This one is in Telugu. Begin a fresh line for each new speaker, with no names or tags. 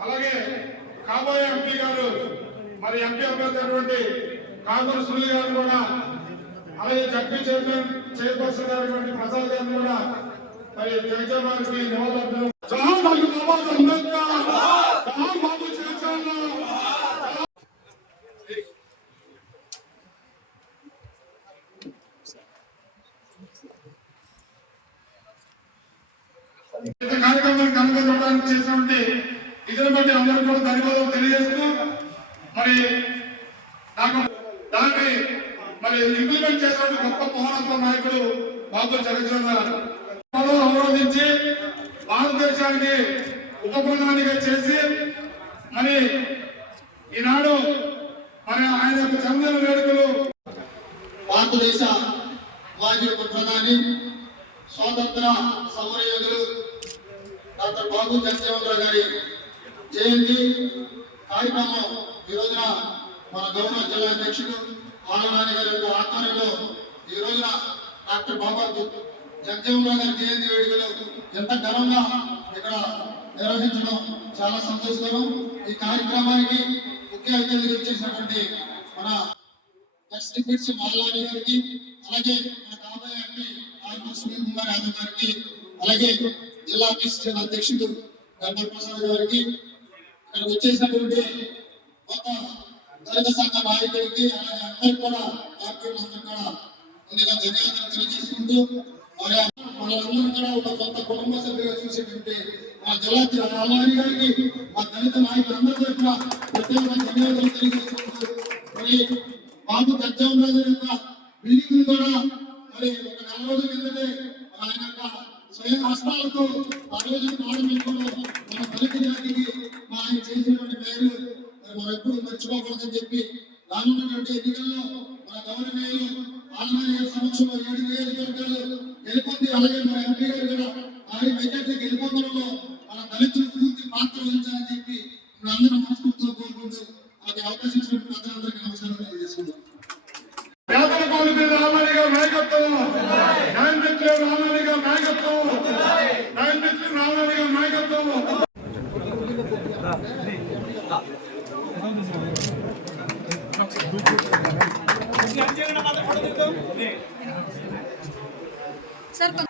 అలాగే కాబోయే ఎంపీ గారు మరి ఎంపీ అభ్యర్థి కాంగ్రెస్ సునీల్ గారు కూడా అలాగే జడ్పీ చైర్మన్ చైర్పర్సన్ అయినటువంటి ప్రసాద్ గారు కూడా మరి జగన్ గారికి నివాళులు జవహర్ లాల్ అంబేద్కర్ కార్యక్రమాన్ని కనుగొనడానికి చేసినటువంటి ఇతరులు బట్టి అందరూ కూడా ధన్యవాదాలు తెలియజేస్తూ మరి నాకు దాన్ని మరి ఇంప్లిమెంట్ చేసినటువంటి గొప్ప పౌరత్వ నాయకుడు బాబు జగజ్జన్ గారు అవరోధించి భారతదేశానికి ఉపప్రధానిగా చేసి మరి ఈనాడు మరి ఆయన యొక్క జన్మదిన వేడుకలు
భారతదేశ మాజీ ఉప ప్రధాని స్వాతంత్ర డాక్టర్ బాబు జగజీవనరావు గారి జయంతి కార్యక్రమం ఈ రోజున మన గౌరవ జిల్లా అధ్యక్షుడు ఆలనాని గారి యొక్క ఆధ్వర్యంలో ఈ రోజున డాక్టర్ బాబా జగజీవనరావు గారి జయంతి వేడుకలు ఎంత ఘనంగా ఇక్కడ నిర్వహించడం చాలా సంతోషకరం. ఈ కార్యక్రమానికి ముఖ్య అతిథిగా వచ్చేసినటువంటి మన నెక్స్ట్ డిప్యూటీ మాలాని గారికి అలాగే మన కాబోయే ఎంపీ సునీల్ కుమార్ యాదవ్ గారికి అలాగే జిల్లా పిసిసి అధ్యక్షుడు గంటా ప్రసాద్ గారికి. ఇక్కడ వచ్చేసినటువంటి ఒక దళిత సంఘ నాయకుడికి అలాగే అందరికి కూడా పార్టీలందరూ కూడా ముందుగా ధన్యవాదాలు తెలియజేసుకుంటూ మరి మనందరం కూడా ఒక సొంత కుటుంబ సభ్యులుగా చూసేటువంటి మా జిల్లా రామారి గారికి మా దళిత నాయకులందరికీ కూడా ప్రత్యేక ధన్యవాదాలు తెలియజేసుకుంటూ మరి బాబు దర్జారాజు యొక్క బిల్డింగ్ కూడా మరి ఒక నెల రోజుల కిందటే ఆయన యొక్క స్వయం హస్తాలతో ఆ రోజు ప్రారంభించడం మన దళిత జాతికి మా ఆయన చేసినటువంటి పేరు మనం ఎప్పుడు మర్చిపోకూడదని చెప్పి రానున్నటువంటి ఎన్నికల్లో మన గవర్నమెంట్ ఆన్లైన్ గారి సమక్షంలో ఏడు నియోజకవర్గాలు గెలుపొంది అలాగే మన ఎంపీ గారు కూడా ఆయన మెజార్టీ గెలుపొందడంలో మన దళితులు పూర్తి పాత్ర వహించాలని చెప్పి అందరూ మనస్ఫూర్తిగా కోరుకుంటూ అది అవకాశం ఇచ్చినటువంటి ప్రజలందరికీ నమస్కారం.
सर